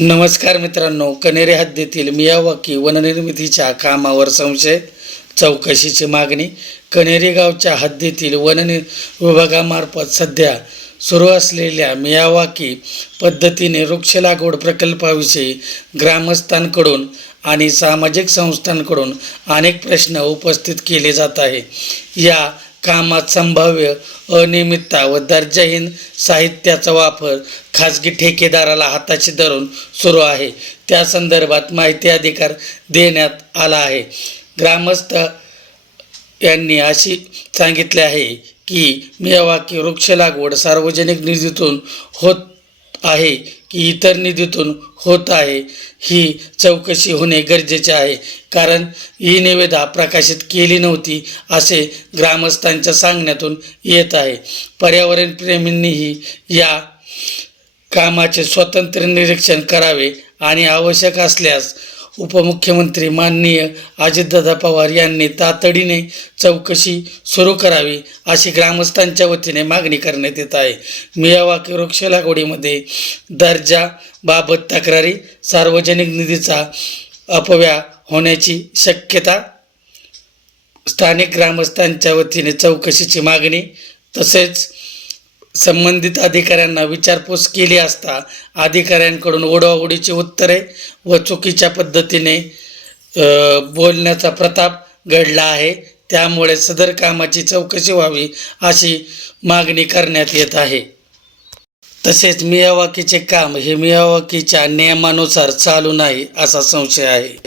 नमस्कार मित्रांनो कनेरे हद्दीतील मियावाकी वननिर्मितीच्या कामावर संशय चौकशीची मागणी कनेरी गावच्या हद्दीतील वननि विभागामार्फत सध्या सुरू असलेल्या मियावाकी पद्धतीने वृक्ष लागवड प्रकल्पाविषयी ग्रामस्थांकडून आणि सामाजिक संस्थांकडून अनेक प्रश्न उपस्थित केले जात आहे. या कामात संभाव्य अनियमितता व दर्जाहीन साहित्याचा वापर खाजगी ठेकेदाराला हाताशी धरून सुरू आहे. त्या संदर्भात माहिती अधिकार देण्यात आला आहे. ग्रामस्थ यांनी अशी सांगितले आहे की मियावाकी वृक्ष लागवड सार्वजनिक निधीतून होत आहे की इतर निधीतून होत आहे ही चौकशी होणे गरजेचे आहे. कारण ही निवेदा प्रकाशित केली नव्हती असे ग्रामस्थांच्या सांगण्यातून येत आहे. पर्यावरणप्रेमींनीही या कामाचे स्वतंत्र निरीक्षण करावे आणि आवश्यक असल्यास उपमुख्यमंत्री माननीय अजितदादा पवार यांनी तातडीने चौकशी सुरू करावी अशी ग्रामस्थांच्या वतीने मागणी करण्यात येत आहे. मियावाकी वृक्ष लागवडीमध्ये दर्जाबाबत तक्रारी सार्वजनिक निधीचा अपव्या होण्याची शक्यता स्थानिक ग्रामस्थांच्या वतीने चौकशीची मागणी तसेच संबंधित अधिकाऱ्यांना विचारपूस केली असता अधिकाऱ्यांकडून ओढाओढीची उत्तरे व चुकीच्या पद्धतीने बोलण्याचा प्रताप घडला आहे. त्यामुळे सदर कामाची चौकशी व्हावी अशी मागणी करण्यात येत आहे. तसेच मियावाकीचे काम हे मियावाकीच्या नियमानुसार चालू नाही असा संशय आहे.